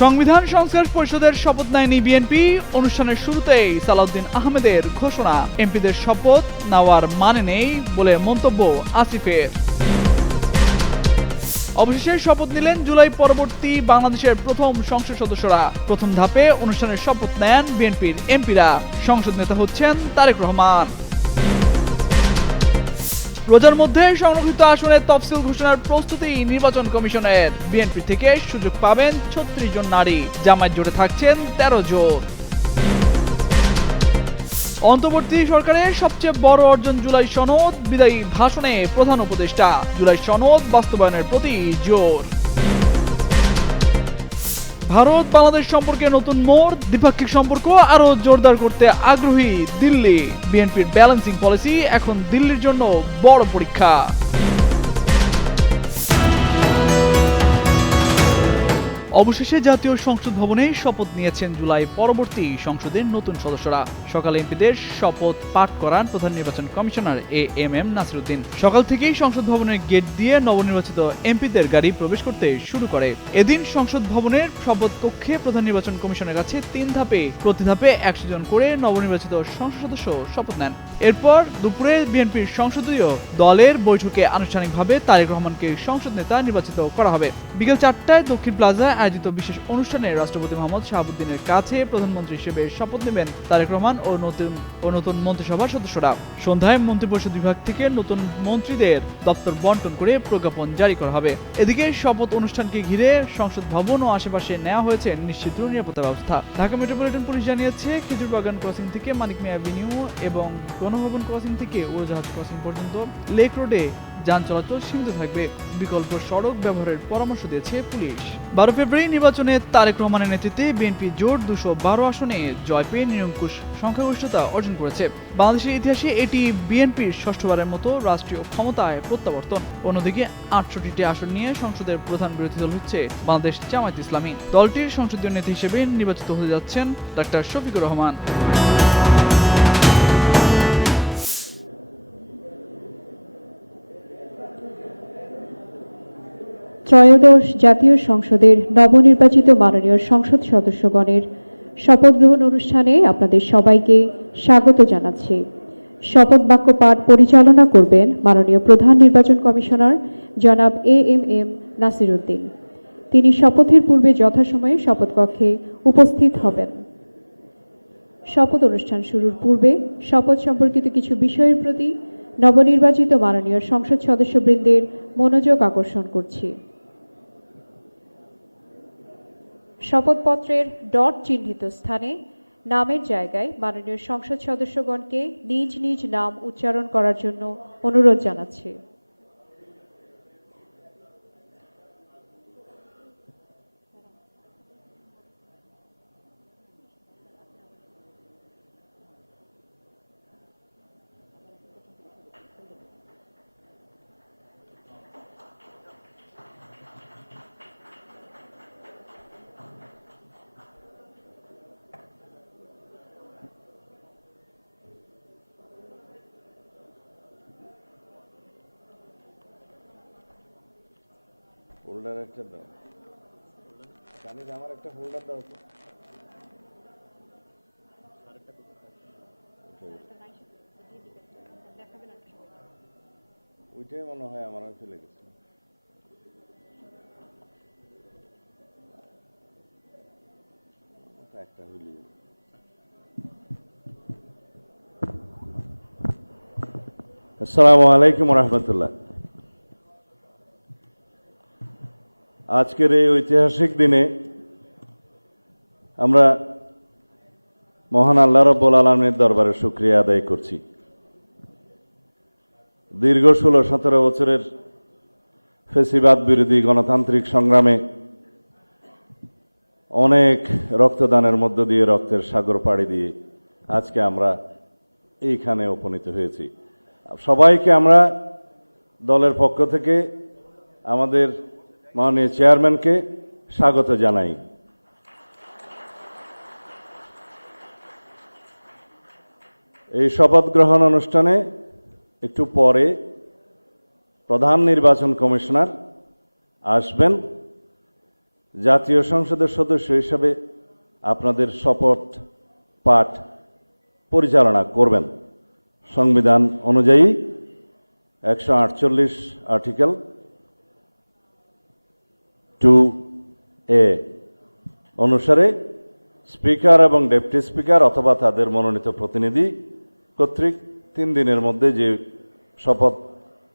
সংবিধান সংস্কার পরিষদের শপথ নেয়নি বিএনপি। অনুষ্ঠানের শুরুতেই সালাউদ্দিন আহমেদের ঘোষণা, এমপিদের শপথ নেওয়ার মানে নেই বলে মন্তব্য আসিফের। অবশেষে শপথ নিলেন জুলাই পরবর্তী বাংলাদেশের প্রথম সংসদ সদস্যরা। প্রথম ধাপে অনুষ্ঠানের শপথ নেন বিএনপির এমপিরা। সংসদ নেতা হচ্ছেন তারেক রহমান। রোজার মধ্যে সংরক্ষিত আসনের তফসিল ঘোষণার প্রস্তুতি নির্বাচন কমিশনের। বিএনপি থেকে সুযোগ পাবেন ৩৬ জন নারী, জামায়াত জোটে থাকছেন ১৩ জন। অন্তর্বর্তী সরকারের সবচেয়ে বড় অর্জন জুলাই সনদ, বিদায়ী ভাষণে প্রধান উপদেষ্টা। জুলাই সনদ বাস্তবায়নের প্রতি জোর। ভারত বাংলাদেশ সম্পর্কে নতুন মোড়, দ্বিপাক্ষিক সম্পর্ক আরো জোরদার করতে আগ্রহী দিল্লি। বিএনপির ব্যালেন্সিং পলিসি এখন দিল্লির জন্য বড় পরীক্ষা। অবশেষে জাতীয় সংসদ ভবনে শপথ নিয়েছেন জুলাই পরবর্তী সংসদের নতুন সদস্যরা। সকালে এমপিদের শপথ পাঠ করান প্রধান নির্বাচন কমিশনার এএমএম নাসিরউদ্দিন। সকাল থেকেই সংসদ ভবনের গেট দিয়ে নবনির্বাচিত এমপিদের গাড়ি প্রবেশ করতে শুরু করে। এদিন সংসদ ভবনের শপথ কক্ষে প্রধান নির্বাচন কমিশনের কাছে ৩ ধাপে, প্রতি ধাপে ১০০ জন করে নবনির্বাচিত সংসদ সদস্য শপথ নেন। এরপর দুপুরে বিএনপির সংসদীয় দলের বৈঠকে আনুষ্ঠানিকভাবে তারেক রহমানকে সংসদ নেতা নির্বাচিত করা হবে। বিকেল ৪টায় দক্ষিণ প্লাজা আয়োজিত বিশেষ অনুষ্ঠানে রাষ্ট্রপতি মোহাম্মদ শাহাবুদ্দিনের কাছে প্রধানমন্ত্রী হিসেবে শপথ নেবেন তারেক রহমান ও নতুন মন্ত্রিসভার সদস্যরা। সন্ধ্যায় মন্ত্রিপরিষদ বিভাগ থেকে নতুন মন্ত্রীদের দপ্তর বন্টন করে প্রজ্ঞাপন জারি করা হবে। এদিকে শপথ অনুষ্ঠানকে ঘিরে সংসদ ভবন ও আশেপাশে নেওয়া হয়েছে নিশ্চিত নিরাপত্তা ব্যবস্থা। ঢাকা মেট্রোপলিটন পুলিশ জানিয়েছে, খেজুরবাগান ক্রসিং থেকে মানিক মিয়া অ্যাভিনিউ এবং গণভবন ক্রসিং থেকে উড়োজাহাজ ক্রসিং পর্যন্ত লেক রোডে যান চলাচল সীমিত থাকবে। বিকল্প সড়ক ব্যবহারের পরামর্শ দিয়েছে পুলিশ। ১২ ফেব্রুয়ারি নির্বাচনে তারেক রহমানের নেতৃত্বে বিএনপি জোট ২১২ আসনে জয় পেয়ে নিরঙ্কুশ সংখ্যাগরিষ্ঠতা অর্জন করেছে। বাংলাদেশের ইতিহাসে এটি বিএনপির ষষ্ঠবারের মতো রাষ্ট্রীয় ক্ষমতায় প্রত্যাবর্তন। অন্যদিকে ৬৮টি আসন নিয়ে সংসদের প্রধান বিরোধী দল হচ্ছে বাংলাদেশ জামায়াত ইসলামী। দলটির সংসদীয় নেতা হিসেবে নির্বাচিত হতে যাচ্ছেন ডাক্তার শফিকুর রহমান। ত্রয়োদশ জাতীয় সংসদের নবনির্বাচিত মাননীয় সংসদ সদস্যগণের শপথ গ্রহণ অনুষ্ঠানে আপনাদের সবাইকে স্বাগত জানাচ্ছি। শপথ বাক্য পাঠ পরিচালনা করবেন মাননীয় প্রধান নির্বাচন কমিশনার জনাব এএমএম নাসিরউদ্দিন। তিনি শপথের পূর্বে যথাসময়ে শপথ কক্ষে উপস্থিত হবেন। শপথ অনুষ্ঠান শুরুর পূর্বে শপথ সম্পর্কিত কিছু বিষয়ের প্রতি নবনির্বাচিত মাননীয় সংসদ সদস্যবৃন্দের মনোযোগ আকর্ষণ করছি। শপথপত্রের ডট চিহ্নিত স্থানে নামের জায়গায় মাননীয় সংসদ সদস্যগণকে নিজ নিজ নাম উচ্চারণ করার জন্য অনুরোধ জানাচ্ছি। হোল্ডার একটা দাও, জানিস আমার একটা হোল্ডার দাও তো। ওইটাই মনে হয় আমার ফেলে গেছে। একটা হইলি। আসসালামু আলাইকুম রহমতুল্লাহ। আজকের এই ঐতিহাসিক দিনে আমরা মহান আল্লাহ রাব্বুল আলামিনের দরবারে শুকরিয়া আদায় করছি। দীর্ঘ ১৬-১৭ বছরের ফ্যাসিবাদ বিরোধী গণতান্ত্রিক সংগ্রামে অনেক রক্তদানের মধ্য দিয়ে, রক্তের সাগর পাড়ি দিয়ে আজকে আমরা এইখানে উপনীত হয়েছি। সবাইকে আমরা দলের পক্ষ থেকে আমাদের মাননীয় চেয়ারম্যানকে স্বাগত জানাই। এই শপথ গ্রহণ অনুষ্ঠানে একটু পরে প্রধান নির্বাচন কমিশনার আসবেন। জাতীয় সংসদের সদস্য হিসেবে আপনাদের শপথ পাঠ পরিচালনা করবেন সংবিধান অনুযায়ী 148 আর্টিকেল 2A অনুসারে স্পিকার এবং ডেপুটি স্পিকার অথবা তাদের মনোনীত প্রতিনিধি কর্তৃক 3 দিনের মধ্যে যে শপথ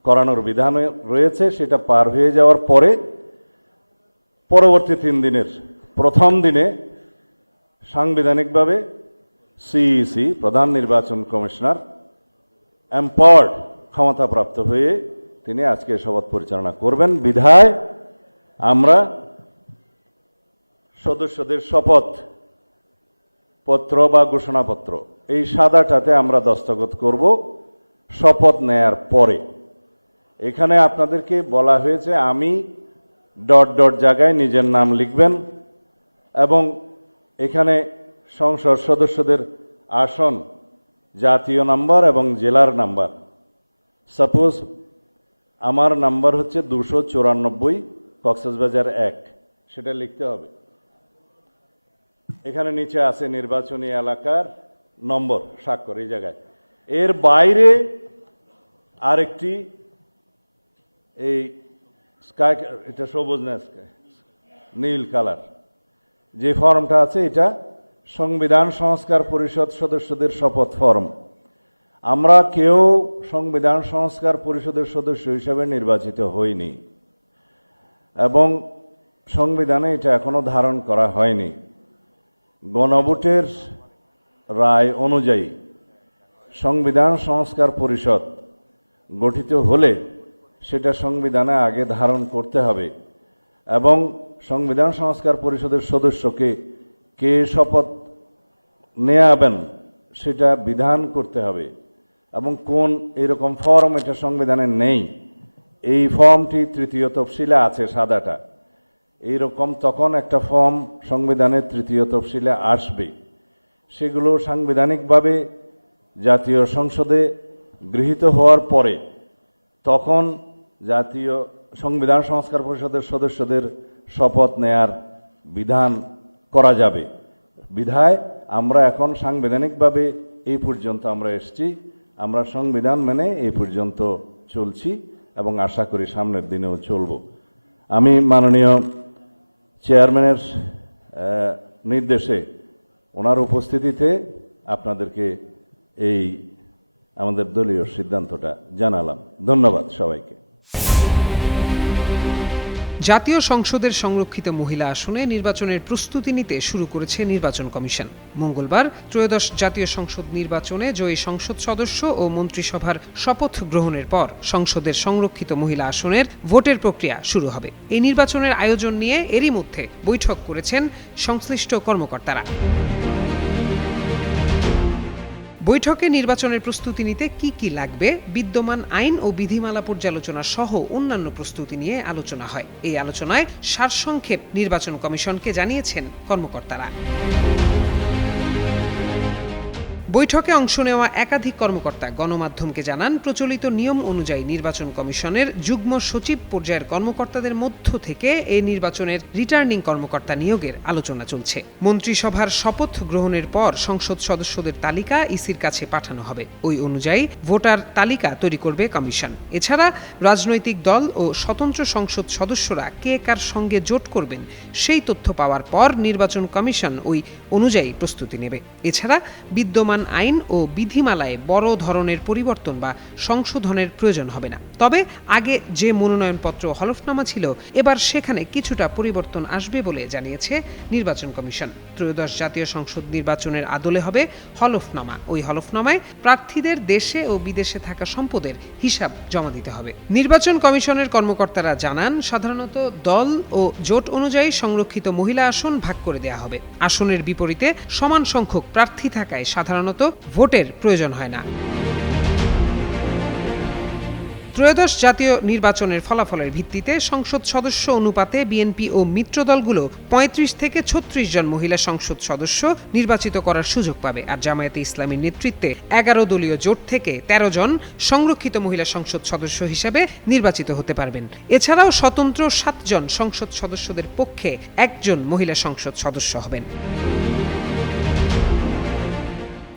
করানোর বিধান রয়েছে সেটা পার হয়ে যাওয়ার পরে পরবর্তী 3 দিনের প্রথম দিনে সাংবিধানিকভাবে সিইসি প্রধান নির্বাচন কমিশনার এম্পাওয়ার্ড ক্ষমতাপ্রাপ্ত হয়ে তিনি আজকে শপথ পরিচালনা করবেন বিধায় আমরা সদস্যদের শপথ পত্র বা ঘোষণাপত্র এই সাদাটাতে আমরা দস্তখত করব শপথ নেয়ার পরে। এখানে আপনাদেরকে বলা হয়েছে আমি ... জায়গায় নিজের নাম লিখবেন এবং এখানে সংসদ সদস্যদের আসন জাতীয় নাম্বার এবং জেলার নাম্বার। সাপোজ আমার নাম্বার হচ্ছে 294 কক্সবাজার 1, সেটা লিখতে হবে। এখানে নিচে আছে নির্বাচনী এলাকার নম্বর স্বাক্ষর এই জায়গায়। এর বাইরে আরেকটি এই স্কাই, এটা সবুজ না নীল কালার যে ফর্মটা আছে এটা সংবিধান সংস্কার পরিষদ সদস্যদের শপথ ফর্ম। আমরা কেউ সংবিধান সংস্কার পরিষদের সদস্য হিসেবে নির্বাচিত হইনি এবং সংবিধানে এটা এখনো ধারণ করা হয়নি। গণভোটের রায় অনুযায়ী সংবিধান সংস্কার পরিষদ গঠিত হলে সেটা সংবিধানে আগে ধারণ করতে হবে এবং সংবিধান সংস্কার পরিষদের সদস্যকে কে শপথ নেয়াবেন সেটা বিধান করতে হবে এবং কোন এরকম ফর্ম এটা সংবিধানে নেই। এই ফর্মটি 3য় তফসিলে আছে সাদাটা, এইরকম তখন একটা ফর্ম সংবিধানের 3য় তফসিলে আসবে। সেগুলো সাংবিধানিকভাবে জাতীয় সংসদে গৃহীত হওয়ার পরে তখন জাতীয় সংবিধান সংস্কার পরিষদের সদস্যদের শপথ নেয়ার বিধান করা যাবে। বিধায় আমরা এখন সাংবিধানিকভাবে এই পর্যন্ত আমরা এসেছি, আমরা সংবিধান মেনে এই পর্যন্ত চলছি এবং আশা করি সামনের দিনেও চলব। আমি মাননীয় চেয়ারম্যানের নির্দেশে ওনার উপস্থিতিতে আপনাদেরকে এই আমাদের দলীয় সিদ্ধান্তটা জানালাম। ধন্যবাদ সবাইকে। জাতীয় সংসদের সংরক্ষিত মহিলা আসনে নির্বাচনের প্রস্তুতি নিতে শুরু করেছে নির্বাচন কমিশন। মঙ্গলবার ত্রয়োদশ জাতীয় সংসদ নির্বাচনে জয়ী সংসদ সদস্য ও মন্ত্রিসভার শপথ গ্রহণের পর সংসদের সংরক্ষিত মহিলা আসনের ভোটের প্রক্রিয়া শুরু হবে। এই নির্বাচনের আয়োজন নিয়ে এরই মধ্যে বৈঠক করেছেন সংশ্লিষ্ট কর্মকর্তারা। বৈঠকে নির্বাচনের প্রস্তুতি নিতে কি কি লাগবে, বিদ্যমান আইন ও বিধিমালা পর্যালোচনা সহ অন্যান্য প্রস্তুতি নিয়ে আলোচনা হয়। এই আলোচনায় সারসংক্ষেপ নির্বাচন কমিশনকে জানিয়েছেন কর্মকর্তারা। বৈঠকে অংশ নেওয়া একাধিক কর্মকর্তা গণমাধ্যমকে জানান, প্রচলিত নিয়ম অনুযায়ী নির্বাচন কমিশনের যুগ্ম সচিব পর্যায়ের কর্মকর্তাদের মধ্য থেকে এই নির্বাচনের রিটার্নিং কর্মকর্তা নিয়োগের আলোচনা চলছে। মন্ত্রিসভার শপথ গ্রহণের পর সংসদ সদস্যদের তালিকা ইসির কাছে পাঠানো হবে। ওই অনুযায়ী ভোটার তালিকা তৈরি করবে কমিশন। এছাড়া রাজনৈতিক দল ও স্বতন্ত্র সংসদ সদস্যরা কে কার সঙ্গে জোট করবেন সেই তথ্য পাওয়ার পর নির্বাচন কমিশন ওই অনুযায়ী প্রস্তুতি নেবে। এছাড়া বিদ্যমান আইন ও বিধিমালায় বড় ধরনের পরিবর্তন বা সংশোধনের প্রয়োজন হবে না। তবে আগে যে মনোনয়নপত্র হলফনামা ছিল এবার সেখানে কিছুটা পরিবর্তন আসবে বলে জানিয়েছে নির্বাচন কমিশন। ত্রয়োদশ জাতীয় সংসদ নির্বাচনের আদলে হবে হলফনামা। ওই হলফনামায় প্রার্থীদের দেশে ও বিদেশে থাকা সম্পদের হিসাব জমা দিতে হবে। নির্বাচন কমিশনের কর্মকর্তারা জানান, সাধারণত দল ও জোট অনুযায়ী সংরক্ষিত মহিলা আসন ভাগ করে দেওয়া হবে। আসনের বিপরীতে সমান সংখ্যক প্রার্থী থাকায় সাধারণত ভোটের প্রয়োজন হয় না। ত্রয়োদশ জাতীয় নির্বাচনের ফলাফলের ভিত্তিতে সংসদ সদস্য অনুপাতে বিএনপি ও মিত্র দলগুলো ৩৫ থেকে ৩৬ জন মহিলা সংসদ সদস্য নির্বাচিত করার সুযোগ পাবে, আর জামায়াতে ইসলামীর নেতৃত্বে ১১ দলীয় জোট থেকে ১৩ জন সংরক্ষিত মহিলা সংসদ সদস্য হিসেবে নির্বাচিত হতে পারবেন। এছাড়াও স্বতন্ত্র ৭ জন সংসদ সদস্যদের পক্ষে ১ জন মহিলা সংসদ সদস্য হবেন।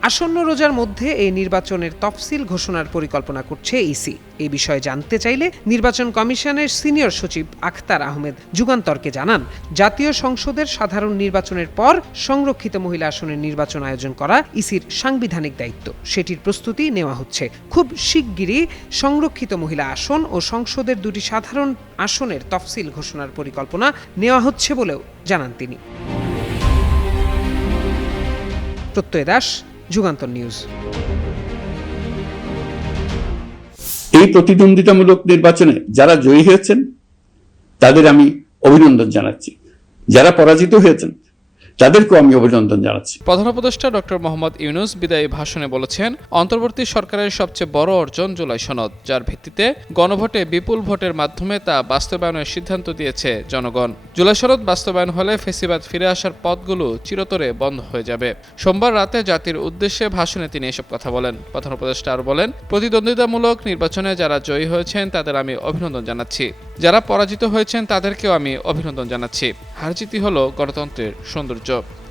আসন্ন রোজার মধ্যে এই নির্বাচনের তফসিল ঘোষণার পরিকল্পনা করছে ইসি। এই বিষয়ে জানতে চাইলে নির্বাচন কমিশনের সিনিয়র সচিব আখতার আহমেদ যুগান্তরকে জানান, জাতীয় সংসদের সাধারণ নির্বাচনের পর সংরক্ষিত মহিলা আসনের নির্বাচন আয়োজন করা ইসির সাংবিধানিক দায়িত্ব। সেটির প্রস্তুতি নেওয়া হচ্ছে। খুব শিগগিরই সংরক্ষিত মহিলা আসন ও সংসদের দুটি সাধারণ আসনের তফসিল ঘোষণার পরিকল্পনা নেওয়া হচ্ছে বলেও জানান তিনি। প্রত্যয় দাস, যুগান্তর নিউজ। এই প্রতিদ্বন্দ্বিতামূলক নির্বাচনে যারা জয়ী হয়েছেন তাদের আমি অভিনন্দন জানাচ্ছি, যারা পরাজিত হয়েছেন তাদেরকেও আমি অভিনন্দন জানাচ্ছি। প্রধান উপদেষ্টা ডক্টর মোহাম্মদ ইউনূস বিদায়ী ভাষণে বলেছেন, অন্তর্বর্তী সরকারের সবচেয়ে বড় অর্জন জুলাই সনদ, যার ভিত্তিতে গণভোটে বিপুল ভোটের মাধ্যমে তা বাস্তবায়নের সিদ্ধান্ত দিয়েছে জনগণ। জুলাই সনদ বাস্তবায়ন হলে ফেসিবাদ ফিরে আসার পথগুলো চিরতরে বন্ধ হয়ে যাবে। সোমবার রাতে জাতির উদ্দেশ্যে ভাষণে তিনি এসব কথা বলেন। প্রধান উপদেষ্টা আরও বলেন, প্রতিদ্বন্দ্বিতামূলক নির্বাচনে যারা জয়ী হয়েছেন তাদের আমি অভিনন্দন জানাচ্ছি, যারা পরাজিত হয়েছেন তাদেরকেও আমি অভিনন্দন জানাচ্ছি। হারজিতই হলো গণতন্ত্রের সৌন্দর্য।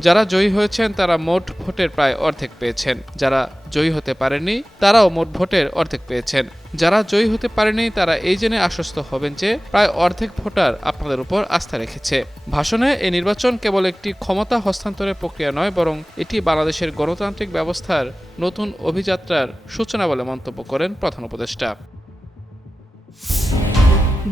যারা জয়ী হয়েছেন তারা মোট ভোটের প্রায় অর্ধেক পেয়েছেন, যারা জয়ী হতে পারেনি তারাও মোট ভোটের অর্ধেক পেয়েছেন। যারা জয়ী হতে পারেনি তারা এই জেনে আশ্বস্ত হবেন যে প্রায় অর্ধেক ভোটার আপনাদের উপর আস্থা রেখেছে। ভাষণে এই নির্বাচন কেবল একটি ক্ষমতা হস্তান্তরের প্রক্রিয়া নয়, বরং এটি বাংলাদেশের গণতান্ত্রিক ব্যবস্থার নতুন অভিযাত্রার সূচনা বলে মন্তব্য করেন প্রধান উপদেষ্টা।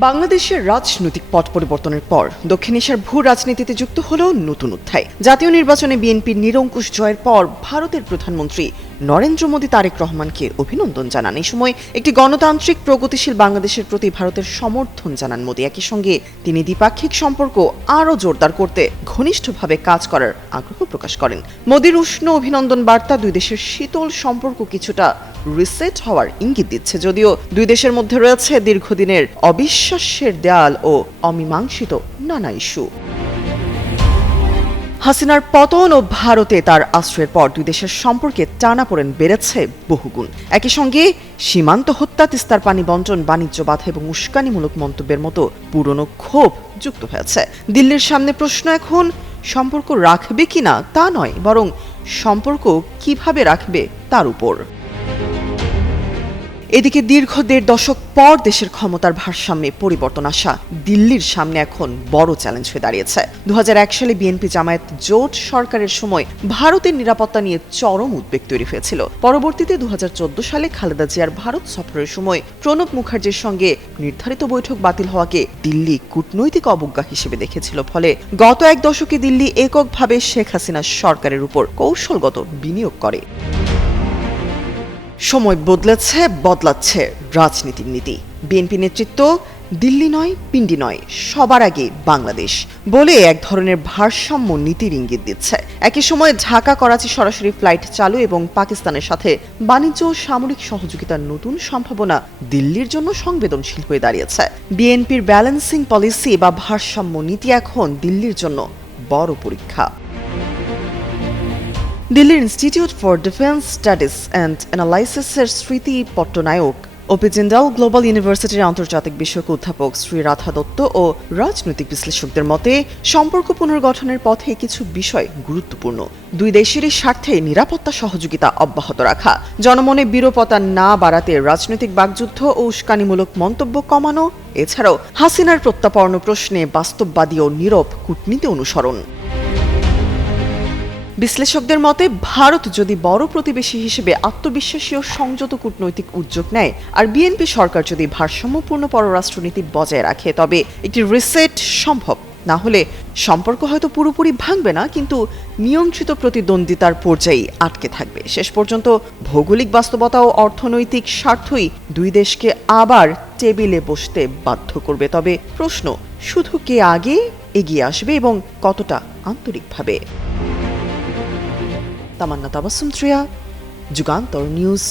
বাংলাদেশের রাজনৈতিক পট পরিবর্তনের পর দক্ষিণ এশিয়ার ভূ রাজনীতিতে যুক্ত হল নতুন অধ্যায়। জাতীয় নির্বাচনে বিএনপির নিরঙ্কুশ জয়ের পর ভারতের প্রধানমন্ত্রী নরেন্দ্র মোদী তারেক রহমানকে অভিনন্দন জানান। এই সময় একটি গণতান্ত্রিক প্রগতিশীল বাংলাদেশের প্রতি ভারতের সমর্থন জানান মোদী। একই সঙ্গে তিনি দ্বিপাক্ষিক সম্পর্ক আরও জোরদার করতে ঘনিষ্ঠভাবে কাজ করার আগ্রহ প্রকাশ করেন। মোদীর উষ্ণ অভিনন্দন বার্তা দুই দেশের শীতল সম্পর্ক কিছুটা রিসেট হওয়ার ইঙ্গিত দিচ্ছে, যদিও দুই দেশের মধ্যে রয়েছে দীর্ঘদিনের অবিশ্বাসের দেয়াল ও অমীমাংসিত নানা ইস্যু। হাসিনার পতন ও ভারতে তার আশ্রয়ের পর দুই দেশের সম্পর্কে টানাপোড়েন বেড়েছে বহুগুণ। একই সঙ্গে সীমান্ত হত্যা, তিস্তার পানি বণ্টন, বাণিজ্য বাধা এবং উস্কানিমূলক মন্তব্যের মতো পুরনো ক্ষোভ যুক্ত হয়েছে। দিল্লির সামনে প্রশ্ন এখন সম্পর্ক রাখবে কিনা তা নয়, বরং সম্পর্ক কিভাবে রাখবে তার উপর। এদিকে দীর্ঘ ১.৫ দশক পর দেশের ক্ষমতার ভারসাম্যে পরিবর্তন আসা দিল্লির সামনে এখন বড় চ্যালেঞ্জ হয়ে দাঁড়িয়েছে। ২০০১ সালে বিএনপি জামায়াত জোট সরকারের সময় ভারতের নিরাপত্তা নিয়ে চরম উদ্বেগ তৈরি হয়েছিল। পরবর্তীতে ২০১৪ সালে খালেদা জিয়ার ভারত সফরের সময় প্রণব মুখার্জির সঙ্গে নির্ধারিত বৈঠক বাতিল হওয়াকে দিল্লি কূটনৈতিক অবজ্ঞা হিসেবে দেখেছিল। ফলে গত ১ দশকে দিল্লি এককভাবে শেখ হাসিনার সরকারের উপর কৌশলগত বিনিয়োগ করে। সময় বদলেছে, বদলাচ্ছে রাজনীতির নীতি। বিএনপি নেতৃত্ব দিল্লি নয়, পিন্ডি নয়, সবার আগে বাংলাদেশ বলে এক ধরনের ভারসাম্য নীতির ইঙ্গিত দিচ্ছে। একই সময় ঢাকা করাচি সরাসরি ফ্লাইট চালু এবং পাকিস্তানের সাথে বাণিজ্য ও সামরিক সহযোগিতার নতুন সম্ভাবনা দিল্লির জন্য সংবেদনশীল হয়ে দাঁড়িয়েছে। বিএনপির ব্যালেন্সিং পলিসি বা ভারসাম্য নীতি এখন দিল্লির জন্য বড় পরীক্ষা। দিল্লির institute for defence studies and অ্যানালাইসিসের স্মৃতি পট্টনায়ক ও জিন্দাল গ্লোবাল ইউনিভার্সিটির আন্তর্জাতিক বিষয়ক অধ্যাপক শ্রী রাধা দত্ত ও রাজনৈতিক বিশ্লেষকদের মতে সম্পর্ক পুনর্গঠনের পথে কিছু বিষয় গুরুত্বপূর্ণ। দুই দেশেরই স্বার্থে নিরাপত্তা সহযোগিতা অব্যাহত রাখা, জনমনে বিরূপতা না বাড়াতে রাজনৈতিক বাকযুদ্ধ ও উস্কানিমূলক মন্তব্য কমানো, এছাড়াও হাসিনার প্রত্যাপর্ণ প্রশ্নে বাস্তববাদী ও নীরব কূটনীতি অনুসরণ। বিশ্লেষকদের মতে ভারত যদি বড় প্রতিবেশী হিসেবে আত্মবিশ্বাসী ও সংযত কূটনৈতিক উদ্যোগ নেয় আর বিএনপি সরকার যদি ভারসাম্যপূর্ণ পররাষ্ট্রনীতি বজায় রাখে, তবে একটি রিসেট সম্ভব। না হলে সম্পর্ক হয়তো পুরোপুরি ভাঙবে না, কিন্তু নিয়ন্ত্রিত প্রতিদ্বন্দ্বিতার পর্যায়ে আটকে থাকবে। শেষ পর্যন্ত ভৌগোলিক বাস্তবতা ও অর্থনৈতিক স্বার্থই দুই দেশকে আবার টেবিলে বসতে বাধ্য করবে। তবে প্রশ্ন শুধু কে আগে এগিয়ে আসবে এবং কতটা আন্তরিকভাবে। তামান্না তাবাসসুম, যুগান্তর নিউজ।